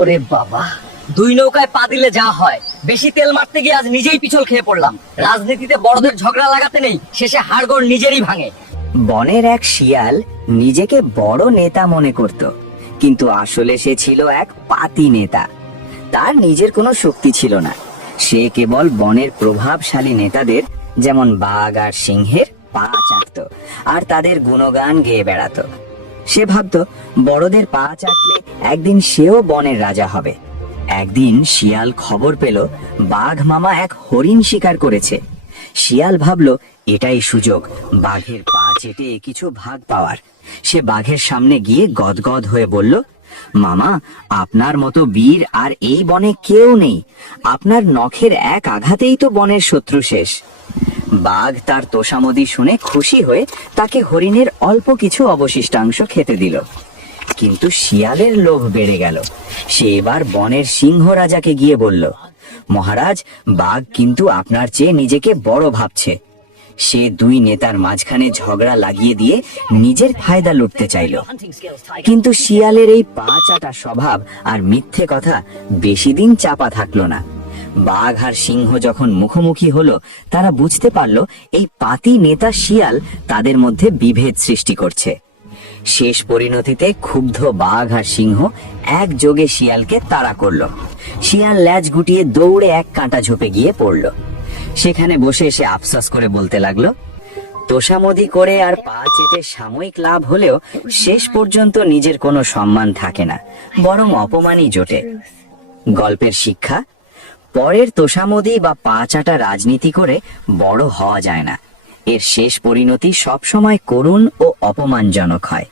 ওরে বাবা, দুই নৌকায় পা দিলে যা হয়। বেশি তেল মারতে গিয়ে আজ নিজেই পিছল খেয়ে পড়লাম। রাজনীতিতে বড়দের ঝগড়া লাগাতে নেই, শেষে হাড়গোড় নিজেরই ভাঙে। বনের এক শিয়াল নিজেকে বড় নেতা মনে করত, কিন্তু আসলে সে ছিল এক পাতি নেতা। তার নিজের কোনো শক্তি ছিল না। সে কেবল বনের প্রভাবশালী নেতাদের, যেমন বাঘ আর সিংহের, পা চাটত আর তাদের গুণগান গেয়ে বেড়াতো। সে ভাবত বড়দের পা চাটলে একদিন সেও বনের রাজা হবে। একদিন শিয়াল খবর পেল বাঘ মামা এক হরিণ শিকার করেছে। শিয়াল ভাবল এটাই সুযোগ বাঘের পা চেটে কিছু ভাগ পাওয়ার। সে বাঘের সামনে গিয়ে গদগদ হয়ে বলল, মামা, আপনার মতো বীর আর এই বনে কেউ নেই। আপনার নখের এক আঘাতেই তো বনের শত্রু শেষ। বাঘ তার তোষামদি শুনে খুশি হয়ে তাকে হরিণের অল্প কিছু অবশিষ্টাংশ খেতে দিল। কিন্তু শিয়ালের লোভ বেড়ে গেল। সে এবার বনের সিংহ রাজাকে গিয়ে বলল, মহারাজ, বাঘ কিন্তু আপনার চেয়ে নিজেকে বড় ভাবছে। সে দুই নেতার মাঝখানে ঝগড়া লাগিয়ে দিয়ে নিজের ফায়দা লুটতে চাইল। কিন্তু শিয়ালের এই পা চাটা স্বভাব আর মিথ্যে কথা বেশি দিন চাপা থাকলো না। বাঘ আর সিংহ যখন মুখোমুখি হলো, তারা বুঝতে পারল এই পাতি নেতা শিয়াল তাদের মধ্যে বিভেদ সৃষ্টি করছে। শেষ পরিণতিতে ক্ষুব্ধ বাঘ আর সিংহ একযোগে শিয়ালকে তাড়া করলো। শিয়াল ল্যাজ গুটিয়ে দৌড়ে এক কাঁটা ঝোপে গিয়ে পড়ল। সেখানে বসে সে আফসোস করে বলতে লাগলো, তোষামদি করে আর পা চেটে সাময়িক লাভ হলেও শেষ পর্যন্ত নিজের কোনো সম্মান থাকে না, বরং অপমানই জোটে। গল্পের শিক্ষা: পরের তোষামদি বা পা চাটা রাজনীতি করে বড় হওয়া যায় না। এর শেষ পরিণতি সবসময় করুণ ও অপমানজনক হয়।